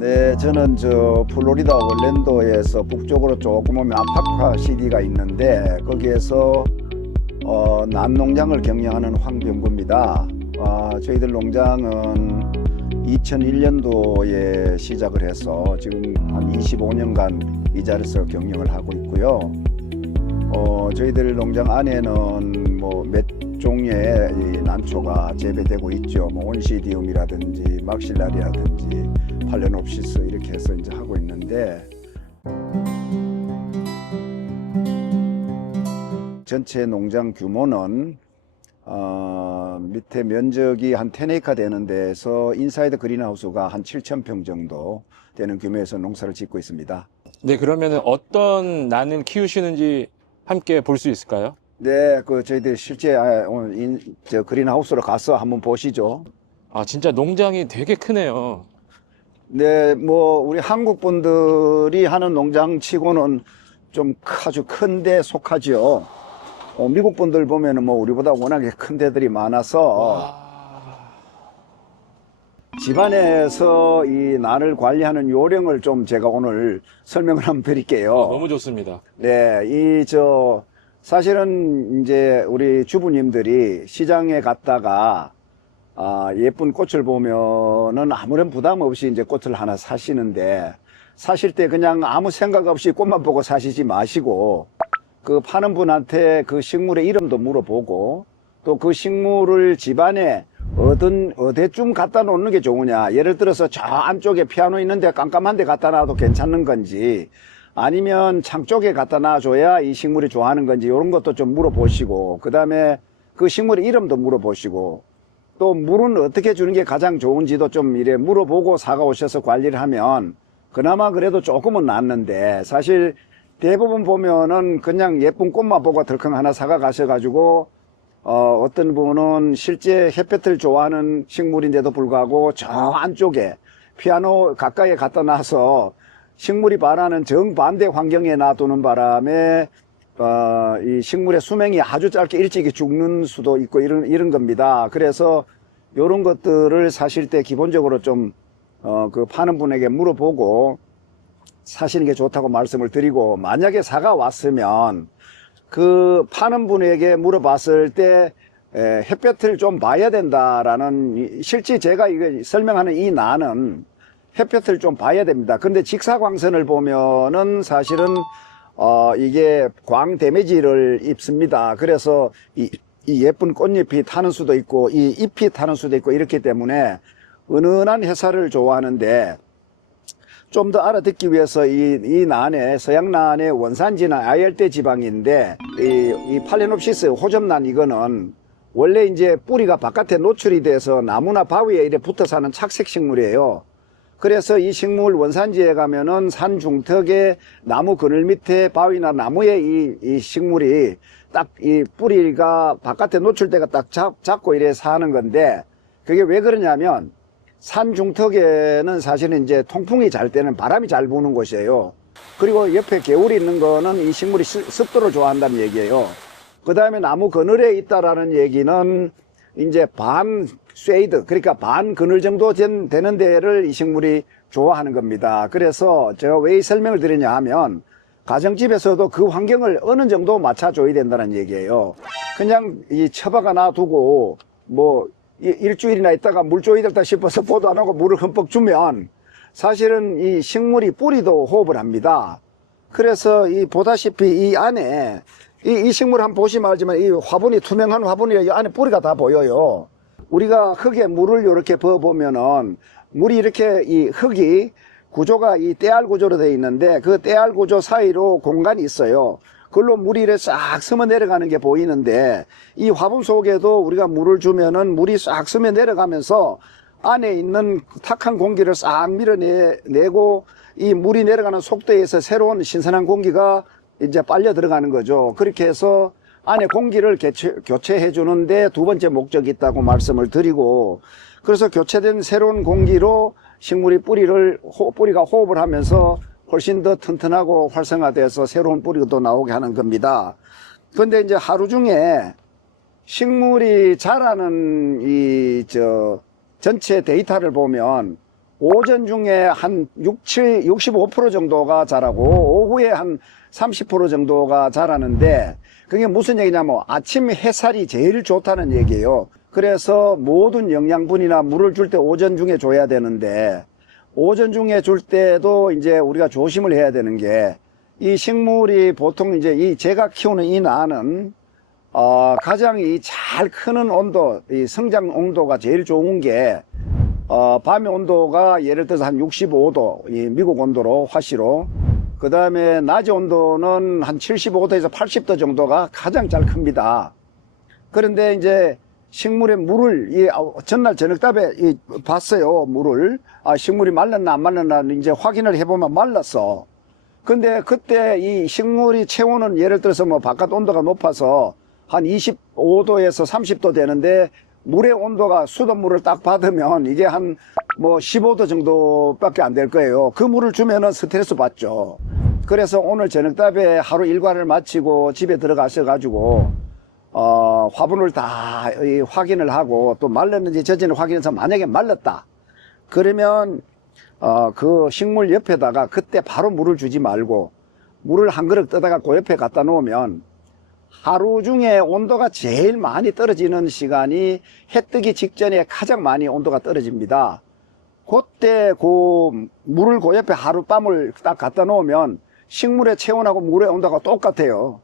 네, 저는 플로리다 올랜도에서 북쪽으로 조금 오면 아파파 시티가 있는데 거기에서 난농장을 경영하는 황병구입니다. 저희들 농장은 2001년도에 시작을 해서 지금 한 25년간 이 자리에서 경영을 하고 있고요. 저희들 농장 안에는 몇 종류의 이 난초가 재배되고 있죠. 온시디움이라든지 막실라리라든지 팔레놉시스 이렇게 해서 이제 하고 있는데, 전체 농장 규모는 밑에 면적이 한 10에이커 되는 데에서 인사이드 그린하우스가 한 7,000평 정도 되는 규모에서 농사를 짓고 있습니다. 네, 그러면 어떤 난을 키우시는지 함께 볼 수 있을까요? 네, 저희들 실제 오늘 그린하우스로 가서 한번 보시죠. 진짜 농장이 되게 크네요. 네, 우리 한국 분들이 하는 농장 치고는 좀 아주 큰 데 속하죠. 미국 분들 보면은 우리보다 워낙에 큰 데들이 많아서 집안에서 이 난을 관리하는 요령을 좀 제가 오늘 설명을 한번 드릴게요. 너무 좋습니다. 네, 사실은 이제 우리 주부님들이 시장에 갔다가 예쁜 꽃을 보면은 아무런 부담 없이 이제 꽃을 하나 사시는데, 사실 때 그냥 아무 생각 없이 꽃만 보고 사시지 마시고 그 파는 분한테 그 식물의 이름도 물어보고, 또 그 식물을 집안에 어디쯤 갖다 놓는 게 좋으냐. 예를 들어서 저 안쪽에 피아노 있는데 깜깜한 데 갖다 놔도 괜찮은 건지, 아니면 창 쪽에 갖다 놔줘야 이 식물이 좋아하는 건지, 이런 것도 좀 물어보시고, 그 다음에 그 식물의 이름도 물어보시고, 또 물은 어떻게 주는 게 가장 좋은지도 좀 이래 물어보고 사가 오셔서 관리를 하면 그나마 그래도 조금은 낫는데, 사실 대부분 보면은 그냥 예쁜 꽃만 보고 덜컹 하나 사가 가셔가지고 어떤 분은 실제 햇볕을 좋아하는 식물인데도 불구하고 저 안쪽에 피아노 가까이에 갖다 놔서 식물이 바라는 정반대 환경에 놔두는 바람에 이 식물의 수명이 아주 짧게 일찍이 죽는 수도 있고 이런 겁니다. 그래서 이런 것들을 사실 때 기본적으로 좀 그 파는 분에게 물어보고 사시는 게 좋다고 말씀을 드리고, 만약에 사가 왔으면 그 파는 분에게 물어봤을 때 햇볕을 좀 봐야 된다라는, 실제 제가 이거 설명하는 이 난은 햇볕을 좀 봐야 됩니다. 근데 직사광선을 보면은 사실은 이게 광 데미지를 입습니다. 그래서 이 예쁜 꽃잎이 타는 수도 있고 이 잎이 타는 수도 있고, 이렇기 때문에 은은한 해살을 좋아하는데, 좀 더 알아듣기 위해서 이 난에, 서양난의 원산지는 아열대 지방인데, 이 팔레놉시스 호접난 이거는 원래 이제 뿌리가 바깥에 노출이 돼서 나무나 바위에 이래 붙어 사는 착색 식물이에요. 그래서 이 식물 원산지에 가면은 산 중턱에 나무 그늘 밑에 바위나 나무에 이 식물이 딱 이 뿌리가 바깥에 노출대가 딱 잡고 이래 사는 건데, 그게 왜 그러냐면 산 중턱에는 사실은 이제 통풍이 잘 되는, 바람이 잘 부는 곳이에요. 그리고 옆에 개울이 있는 거는 이 식물이 습도를 좋아한다는 얘기예요. 그 다음에 나무 그늘에 있다라는 얘기는 이제 반 쉐이드, 그러니까 반 그늘 정도 되는 데를 이 식물이 좋아하는 겁니다. 그래서 제가 왜 이 설명을 드리냐 하면, 가정집에서도 그 환경을 어느 정도 맞춰줘야 된다는 얘기예요. 그냥 이 처박아 놔두고 일주일이나 있다가 물 줘야 된다 싶어서 보도 안 하고 물을 흠뻑 주면 사실은 이 식물이 뿌리도 호흡을 합니다. 그래서 보다시피 이 안에 이 식물 한번 보시면 알지만 이 화분이 투명한 화분이라 이 안에 뿌리가 다 보여요. 우리가 흙에 물을 이렇게 부어보면은 물이 이렇게 이 흙이 구조가 이 떼알 구조로 되어 있는데, 그 떼알 구조 사이로 공간이 있어요. 그걸로 물이 이렇게 싹 스며 내려가는 게 보이는데, 이 화분 속에도 우리가 물을 주면은 물이 싹 스며 내려가면서 안에 있는 탁한 공기를 싹 밀어내고 이 물이 내려가는 속도에서 새로운 신선한 공기가 이제 빨려 들어가는 거죠. 그렇게 해서 안에 공기를 교체해 주는데 두 번째 목적이 있다고 말씀을 드리고, 그래서 교체된 새로운 공기로 식물이 뿌리가 호흡을 하면서 훨씬 더 튼튼하고 활성화돼서 새로운 뿌리도 나오게 하는 겁니다. 그런데 이제 하루 중에 식물이 자라는 전체 데이터를 보면 오전 중에 한 65% 정도가 자라고 오후에 한 30% 정도가 자라는데 그게 무슨 얘기냐면 아침 햇살이 제일 좋다는 얘기예요. 그래서 모든 영양분이나 물을 줄 때 오전 중에 줘야 되는데 오전 중에 줄 때도 이제 우리가 조심을 해야 되는 게 이 식물이 보통 이제 이 제가 키우는 이 나는 가장 이 잘 크는 온도, 이 성장 온도가 제일 좋은 게 밤의 온도가 예를 들어서 한 65도, 이 미국 온도로 화씨로 그 다음에 낮의 온도는 한 75도에서 80도 정도가 가장 잘 큽니다. 그런데 이제 식물에 물을 전날 저녁답에 봤어요. 물을 식물이 말랐나 안 말랐나 이제 확인을 해보면 말랐어. 근데 그때 이 식물이 체온은 예를 들어서 뭐 바깥 온도가 높아서 한 25도에서 30도 되는데 물의 온도가 수돗물을 딱 받으면 이게 한 뭐 15도 정도밖에 안 될 거예요. 그 물을 주면은 스트레스 받죠. 그래서 오늘 저녁답에 하루 일과를 마치고 집에 들어가셔 가지고 화분을 다 확인을 하고 또 말랐는지 젖은지 확인해서 만약에 말랐다 그러면 그 식물 옆에다가 그때 바로 물을 주지 말고 물을 한 그릇 떠다가 그 옆에 갖다 놓으면 하루 중에 온도가 제일 많이 떨어지는 시간이 해 뜨기 직전에 가장 많이 온도가 떨어집니다. 그때 그 물을 그 옆에 하룻밤을 딱 갖다 놓으면 식물의 체온하고 물의 온도가 똑같아요.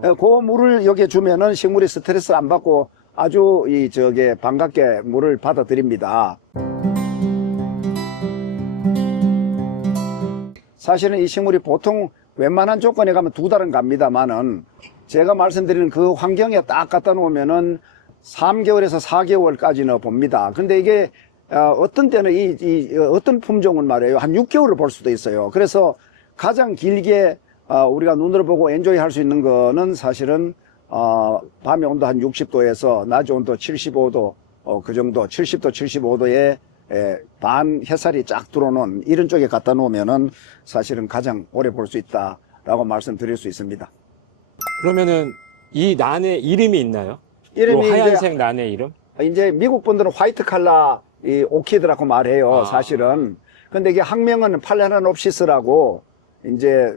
그 물을 여기에 주면은 식물이 스트레스 안 받고 아주 반갑게 물을 받아들입니다. 사실은 이 식물이 보통 웬만한 조건에 가면 2달은 갑니다만은 제가 말씀드리는 그 환경에 딱 갖다 놓으면은 3개월에서 4개월까지는 봅니다. 근데 이게 어떤 때는 어떤 품종은 말이에요. 한 6개월을 볼 수도 있어요. 그래서 가장 길게 우리가 눈으로 보고 엔조이 할 수 있는 거는 사실은 밤의 온도 한 60도에서 낮의 온도 75도 그 정도 70도 75도에 반 햇살이 쫙 들어오는 이런 쪽에 갖다 놓으면은 사실은 가장 오래 볼 수 있다라고 말씀드릴 수 있습니다. 그러면은 이 난의 이름이 있나요? 이름이 요 하얀색 난의 이름? 이제 미국 분들은 화이트 칼라 이 오키드라고 말해요. 사실은. 근데 이게 학명은 팔레나롭시스라고 이제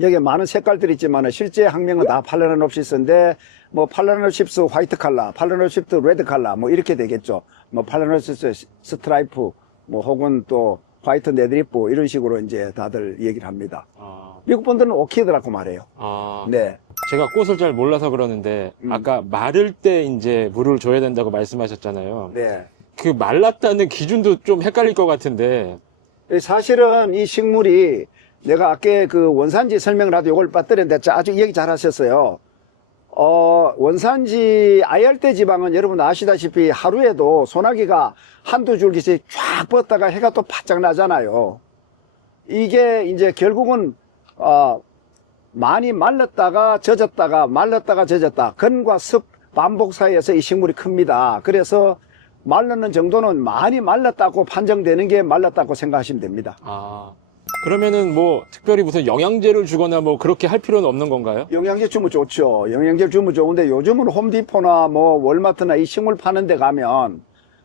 여기 많은 색깔들이 있지만 실제 학명은 다 팔레나롭시스인데 뭐 팔레나롭시스 화이트 칼라, 팔레나롭시스 레드 칼라 뭐 이렇게 되겠죠. 뭐 팔레나롭시스 스트라이프 뭐 혹은 또 화이트 네드리프 이런 식으로 이제 다들 얘기를 합니다. 미국 분들은 오키드라고 말해요. 네. 제가 꽃을 잘 몰라서 그러는데 아까 마를 때 이제 물을 줘야 된다고 말씀하셨잖아요. 네. 그 말랐다는 기준도 좀 헷갈릴 것 같은데. 사실은 이 식물이 내가 아까 그 원산지 설명을 하도 이걸 빠뜨렸는데 아주 얘기 잘 하셨어요. 원산지 아열대 지방은 여러분 아시다시피 하루에도 소나기가 한두 줄기씩 쫙 뻗다가 해가 또 바짝 나잖아요. 이게 이제 결국은 많이 말랐다가 젖었다가 말랐다가 젖었다. 건과 습 반복 사이에서 이 식물이 큽니다. 그래서 말랐는 정도는 많이 말랐다고 판정되는 게 말랐다고 생각하시면 됩니다. 그러면은 뭐 특별히 무슨 영양제를 주거나 뭐 그렇게 할 필요는 없는 건가요? 영양제 주면 좋죠. 영양제 주면 좋은데 요즘은 홈디포나 뭐 월마트나 이 식물 파는 데 가면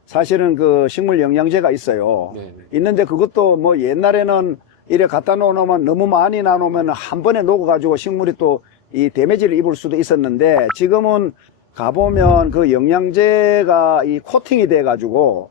사실은 그 식물 영양제가 있어요. 네네. 있는데 그것도 뭐 옛날에는 이래 갖다 놓으면 너무 많이 나누면 한 번에 녹아가지고 식물이 또 이 데미지를 입을 수도 있었는데 지금은 가보면 그 영양제가 이 코팅이 돼가지고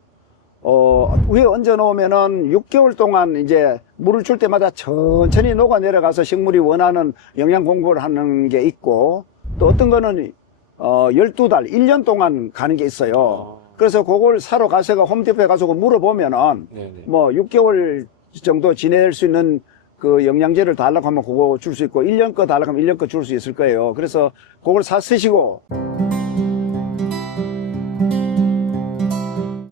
위에 얹어 놓으면은 6개월 동안 이제 물을 줄 때마다 천천히 녹아 내려가서 식물이 원하는 영양 공급을 하는 게 있고 또 어떤 거는 12달, 1년 동안 가는 게 있어요. 그래서 그걸 사러 가서가 홈디포에 가서 물어보면은 네네. 뭐 6개월 정도 지낼 수 있는 그 영양제를 달라고 하면 그거 줄 수 있고 1년 거 달라고 하면 1년 거 줄 수 있을 거예요. 그래서 그걸 사 쓰시고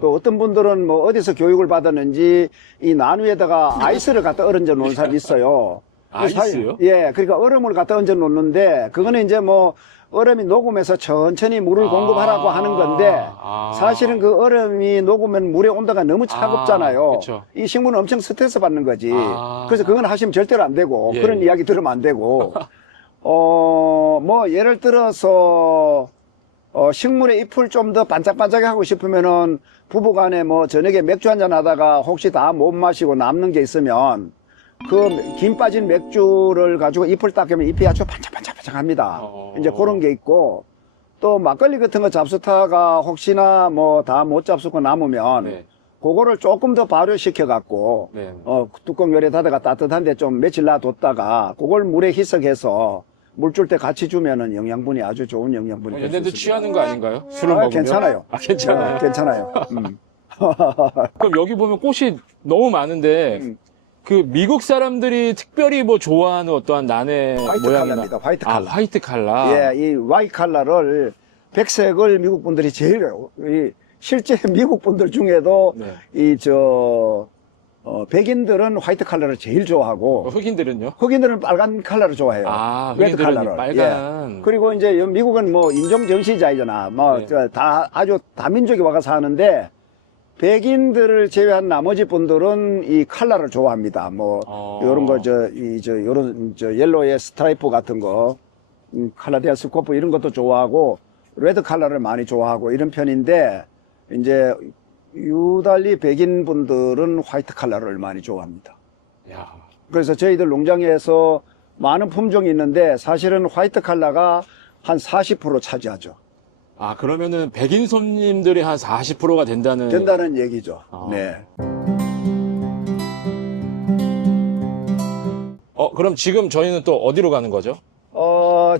또 어떤 분들은 뭐 어디서 교육을 받았는지 이 나누에다가 아이스를 갖다 얹어 놓은 사람이 있어요. 아이스요? 예, 그러니까 얼음을 갖다 얹어 놓는데 그거는 이제 뭐 얼음이 녹으면서 천천히 물을 공급하라고 하는 건데 사실은 그 얼음이 녹으면 물의 온도가 너무 차갑잖아요. 그쵸. 이 식물은 엄청 스트레스 받는 거지. 그래서 그건 하시면 절대로 안 되고 예, 그런 예. 이야기 들으면 안 되고 뭐 예를 들어서 식물의 잎을 좀 더 반짝반짝하게 하고 싶으면은 부부간에 뭐 저녁에 맥주 한잔 하다가 혹시 다 못 마시고 남는 게 있으면 그 김 빠진 맥주를 가지고 잎을 닦으면 잎이 아주 반짝반짝합니다. 이제 그런 게 있고 또 막걸리 같은 거 잡수다가 혹시나 뭐 다 못 잡수고 남으면 네. 그거를 조금 더 발효시켜 갖고 네. 뚜껑 열에 닫아가 따뜻한데 좀 며칠 놔뒀다가 그걸 물에 희석해서 물 줄 때 같이 주면은 영양분이 아주 좋은 영양분이 될 수 얘네들 있습니다. 취하는 거 아닌가요? 술을 먹으면? 괜찮아요. 아, 괜찮아요. 괜찮아요. 그럼 여기 보면 꽃이 너무 많은데 그 미국 사람들이 특별히 뭐 좋아하는 어떠한 난의 화이트 모양이나 칼라입니다. 화이트 아, 칼라. 화이트 칼라. 예, 이 화이트 칼라를 백색을 미국 분들이 제일 실제 미국 분들 중에도 네. 백인들은 화이트 칼라를 제일 좋아하고 흑인들은요? 흑인들은 빨간 칼라를 좋아해요. 아, 레드 흑인들은 칼라를. 빨간. 예. 그리고 이제 미국은 뭐 인종 정치자이잖아. 뭐 네. 다 아주 다민족이 와서 사는데 백인들을 제외한 나머지 분들은 이 칼라를 좋아합니다. 뭐 요런 거 요런 옐로의 스트라이프 같은 거 칼라데아 스코프 이런 것도 좋아하고 레드 칼라를 많이 좋아하고 이런 편인데 이제 유달리 백인 분들은 화이트 칼라를 많이 좋아합니다. 야. 그래서 저희들 농장에서 많은 품종이 있는데 사실은 화이트 칼라가 한 40% 차지하죠. 아, 그러면은 백인 손님들이 한 40%가 된다는 얘기죠. 아. 네. 그럼 지금 저희는 또 어디로 가는 거죠?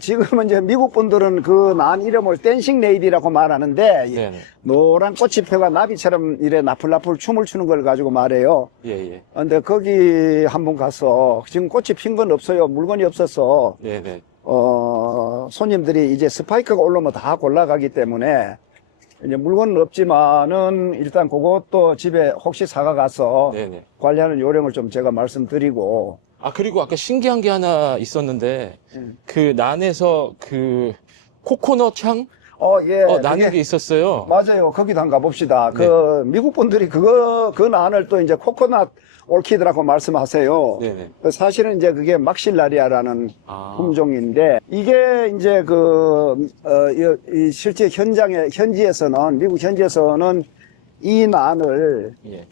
지금은 이제 미국 분들은 그 난 이름을 댄싱 레이디라고 말하는데 네. 노란 꽃이 펴가 나비처럼 이래 나풀나풀 춤을 추는 걸 가지고 말해요. 예, 예. 근데 거기 한번 가서 지금 꽃이 핀 건 없어요. 물건이 없어서 네, 네. 손님들이 이제 스파이크가 올라오면 다 골라가기 때문에 이제 물건은 없지만은 일단 그것도 집에 혹시 사가 가서 네, 네. 관리하는 요령을 좀 제가 말씀드리고 아, 그리고 아까 신기한 게 하나 있었는데 그 난에서 그 코코넛 향 예. 나는 그게 게 있었어요. 맞아요. 거기도 한번 가봅시다. 네. 그 미국 분들이 그 난을 또 이제 코코넛 올키드라고 말씀하세요. 네, 네. 사실은 이제 그게 막실라리아라는 아. 품종인데 이게 이제 이 실제 현지에서는 미국 현지에서는 이 난을 예.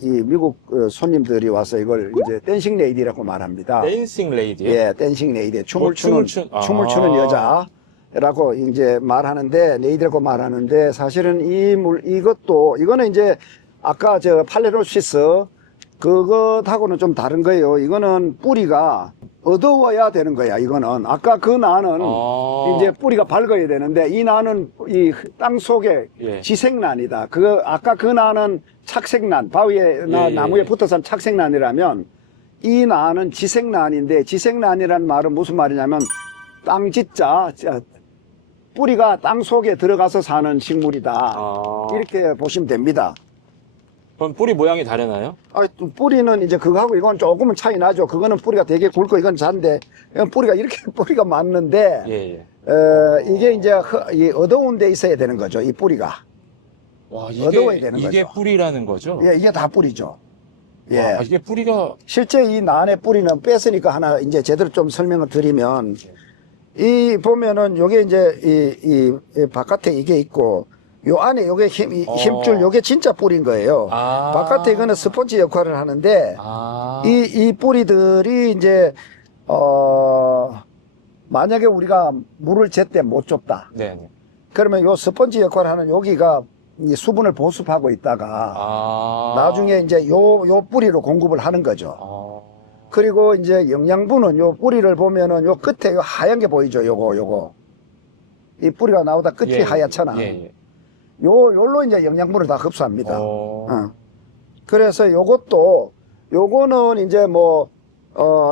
이 미국 손님들이 와서 이걸 이제 댄싱 레이디라고 말합니다. 댄싱 레이디요? 예, 댄싱 레이디. 춤을 춤을 추는 여자라고 이제 말하는데, 레이디라고 말하는데, 사실은 이거는 이제 아까 팔레로시스, 그것하고는 좀 다른 거예요. 이거는 뿌리가 어두워야 되는 거야, 이거는. 아까 그 나는 이제 뿌리가 밝아야 되는데, 이 나는 이 땅 속에 예. 지색난이다. 아까 그 나는 착색난, 바위에, 예, 나무에 예. 붙어서 착색난이라면, 이 나는 지색난인데, 지색난이라는 말은 무슨 말이냐면, 땅짓자, 뿌리가 땅 속에 들어가서 사는 식물이다. 이렇게 보시면 됩니다. 그럼 뿌리 모양이 다르나요? 뿌리는 이제 그거하고 이건 조금은 차이 나죠. 그거는 뿌리가 되게 굵고 이건 잔데, 이건 뿌리가 이렇게 뿌리가 많는데, 예, 예. 이게 이제 이 어두운 데 있어야 되는 거죠. 이 뿌리가. 와, 어두워야 되는 이게 거죠. 뿌리라는 거죠? 예, 이게 다 뿌리죠. 예. 와, 이게 뿌리가 실제 이 난의 뿌리는 뺐으니까 하나 이제 제대로 좀 설명을 드리면, 이 보면은 요게 이제 이 바깥에 이게 있고, 요 안에 요게 힘줄 요게 진짜 뿌리인 거예요. 바깥에 이거는 스펀지 역할을 하는데, 이 뿌리들이 이제, 만약에 우리가 물을 제때 못 줬다. 네. 그러면 요 스펀지 역할을 하는 여기가 이 수분을 보습하고 있다가, 나중에 이제 요 뿌리로 공급을 하는 거죠. 그리고 이제 영양분은 요 뿌리를 보면은 요 끝에 요 하얀 게 보이죠. 요거. 이 뿌리가 나오다 끝이 예, 하얗잖아. 예. 요걸로 이제 영양분을 다 흡수합니다. 그래서 요거는 이제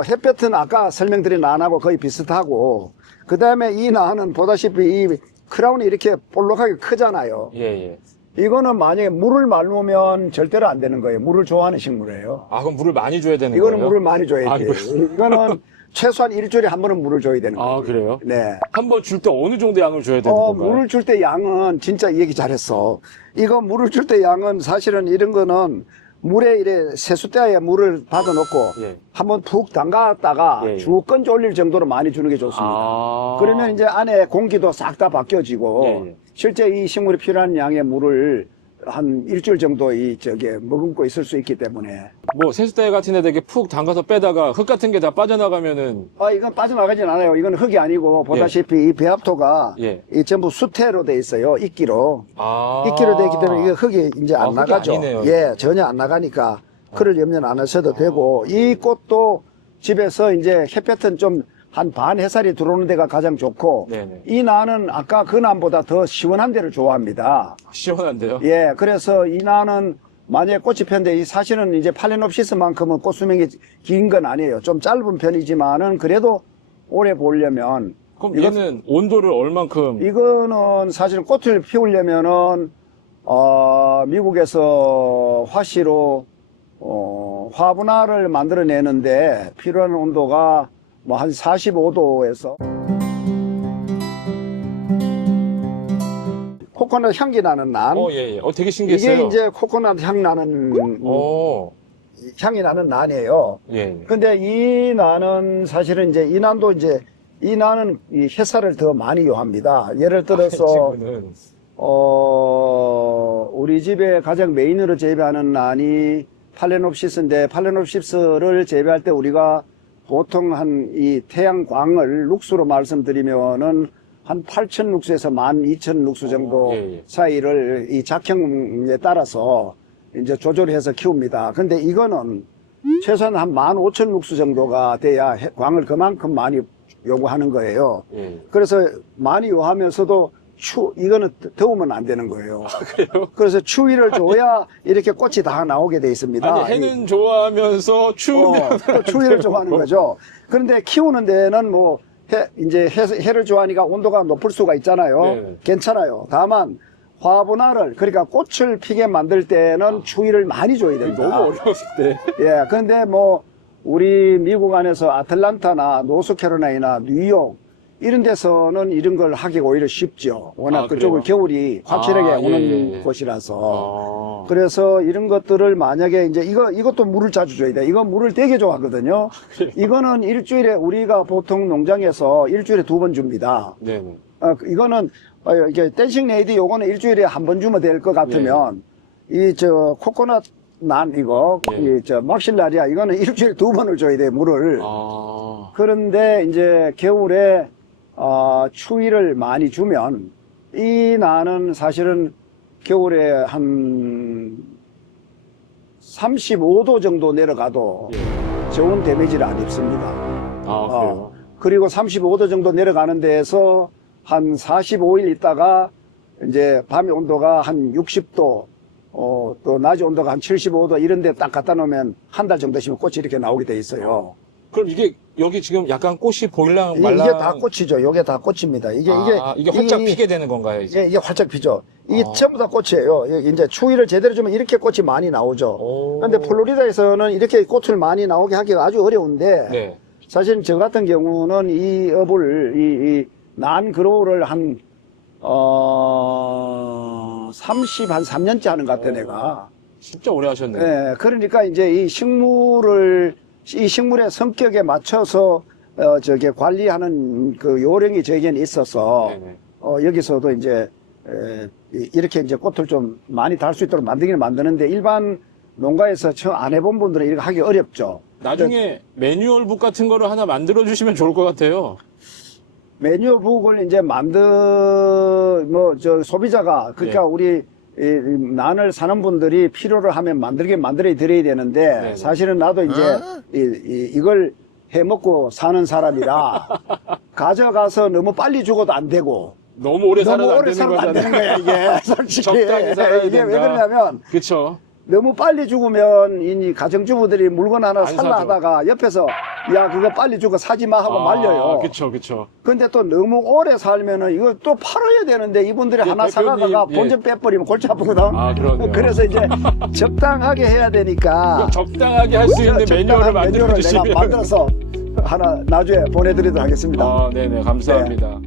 햇볕은 아까 설명드린 난하고 거의 비슷하고, 그 다음에 이 난은 보다시피 이 크라운이 이렇게 볼록하게 크잖아요. 예. 이거는 만약에 물을 말르면 절대로 안 되는 거예요. 물을 좋아하는 식물이에요. 그럼 물을 많이 줘야 되는 이거는 거예요? 물을 많이 줘야 돼요. 이거는 최소한 일주일에 한 번은 물을 줘야 되는 거예요. 그래요? 네. 한 번 줄 때 어느 정도 양을 줘야 되는 건가요? 물을 줄 때 양은 진짜 이 얘기 잘했어. 이거 물을 줄 때 양은 사실은 이런 거는 물에 이래 세숫대에 물을 받아놓고 예. 한번 푹 담갔다가 예, 예. 쭉 건져 올릴 정도로 많이 주는 게 좋습니다. 아. 그러면 이제 안에 공기도 싹 다 바뀌어지고 예, 예. 실제 이 식물이 필요한 양의 물을 한 일주일 정도 머금고 있을 수 있기 때문에 뭐 세숫대 같은 데 되게 푹 담가서 빼다가 흙 같은 게 다 빠져나가면은 이건 빠져나가진 않아요. 이건 흙이 아니고 보다시피 이 배합토가 예. 이 전부 수태로 돼 있어요. 이끼로. 아. 이끼로 되어 있기 때문에 이게 흙이 이제 안 흙이 나가죠. 아니네요. 예, 전혀 안 나가니까 그럴 염려는 안 하셔도 되고 이 꽃도 집에서 이제 햇볕은 좀 한 반 햇살이 들어오는 데가 가장 좋고 네네. 이 나는 아까 그 나무보다 더 시원한 데를 좋아합니다. 시원한데요? 예, 그래서 이 나는 만약에 꽃이 폈는데 이 사실은 이제 팔레놉시스만큼은 꽃 수명이 긴 건 아니에요. 좀 짧은 편이지만은 그래도 오래 보려면 그럼 얘는 온도를 얼만큼? 이거는 사실 꽃을 피우려면은 미국에서 화씨로 화분화를 만들어내는데 필요한 온도가 뭐 한 45도에서 코코넛 향기 나는 난 예, 예. 되게 신기했어요. 이게 이제 코코넛 향 나는 향이 나는 난이에요. 예. 근데 이 난은 사실은 이제 이 난도 이제 이 난은 이 햇살을 더 많이 요합니다. 예를 들어서 친구는. 우리 집에 가장 메인으로 재배하는 난이 팔레놉시스인데 팔레놉시스를 재배할 때 우리가 보통 한 이 태양광을 룩수로 말씀드리면은 한 8,000 룩수에서 12,000 룩수 정도 예, 예. 사이를 이 작형에 따라서 이제 조절해서 키웁니다. 근데 이거는 최소한 한 15,000 룩수 정도가 돼야 광을 그만큼 많이 요구하는 거예요. 예. 그래서 많이 요하면서도 이거는 더우면 안 되는 거예요. 그래요? 그래서 추위를 줘야 이렇게 꽃이 다 나오게 돼 있습니다. 아니, 해는 좋아하면서 추우면. 또 추위를 좋아하는 거죠. 그런데 키우는 데는 뭐 이제 해를 좋아하니까 온도가 높을 수가 있잖아요. 네. 괜찮아요. 다만 화분화를 그러니까 꽃을 피게 만들 때는 추위를 많이 줘야 됩니다. 너무 어려웠을 때. 예, 그런데 뭐 우리 미국 안에서 아틀란타나 노스캐롤라이나 뉴욕 이런 데서는 이런 걸 하기가 오히려 쉽죠. 워낙 그쪽은 그래요? 겨울이 확실하게 오는 예, 예. 곳이라서. 그래서 이런 것들을 만약에 이제 이것도 물을 자주 줘야 돼. 이거 물을 되게 좋아하거든요. 이거는 일주일에 우리가 보통 농장에서 일주일에 2번 줍니다. 네네. 이거는 이게 댄싱 레이디 요거는 일주일에 한 번 주면 될 것 같으면 이 코코넛 난 이거 예. 막실라리아 이거는 일주일에 2번을 줘야 돼 물을. 그런데 이제 겨울에 추위를 많이 주면 이 나는 사실은 겨울에 한 35도 정도 내려가도 좋은 데미지를 안 입습니다. 그래요? 그리고 35도 정도 내려가는 데에서 한 45일 있다가 이제 밤의 온도가 한 60도 또 낮의 온도가 한 75도 이런 데 딱 갖다 놓으면 한 달 정도 있으면 꽃이 이렇게 나오게 돼 있어요. 그럼 이게 여기 지금 약간 꽃이 보일랑 말랑. 이게 다 꽃이죠. 이게 다 꽃입니다. 이게 활짝 피게 되는 건가요, 이제? 이게 활짝 피죠. 이게 전부 다 꽃이에요. 이제 추위를 제대로 주면 이렇게 꽃이 많이 나오죠. 그런데 플로리다에서는 이렇게 꽃을 많이 나오게 하기가 아주 어려운데 네. 사실 저 같은 경우는 이 업을 이 난 그로우를 한 3년째 하는 것 같아 내가. 진짜 오래 하셨네요. 네, 그러니까 이제 이 식물의 성격에 맞춰서 관리하는 그 요령이 저에게는 있어서 네네. 여기서도 이제 이렇게 이제 꽃을 좀 많이 달 수 있도록 만들기는 만드는데 일반 농가에서 처음 안 해본 분들은 이렇게 하기 어렵죠. 나중에 매뉴얼북 같은 거를 하나 만들어 주시면 좋을 것 같아요. 매뉴얼북을 이제 소비자가 그러니까 네. 우리 이 난을 사는 분들이 필요로 하면 만들어 드려야 되는데 네네. 사실은 나도 이제 이걸 해먹고 사는 사람이라 가져가서 너무 빨리 죽어도 안 되고 너무 오래 살아도 안 오래 되는 살아도 안 되는 거잖아요. 거야 이게 솔직히 적당히 살아야 이게 왜 된다. 그러냐면 그쵸. 너무 빨리 죽으면 이 가정주부들이 물건 하나 안 살라 사죠. 하다가 옆에서 야 그거 빨리 죽어 사지 마 하고 말려요. 그쵸. 근데 또 너무 오래 살면은 이거 또 팔아야 되는데 이분들이 예, 하나 대표님, 사가다가 예. 본전 빼버리면 골치 아프거든. 그러네요. 그래서 이제 적당하게 해야 되니까 적당하게 할 수 있는 매뉴얼을 만들어 내가 주시면. 만들어서 하나 나중에 보내드리도록 하겠습니다. 네네, 감사합니다.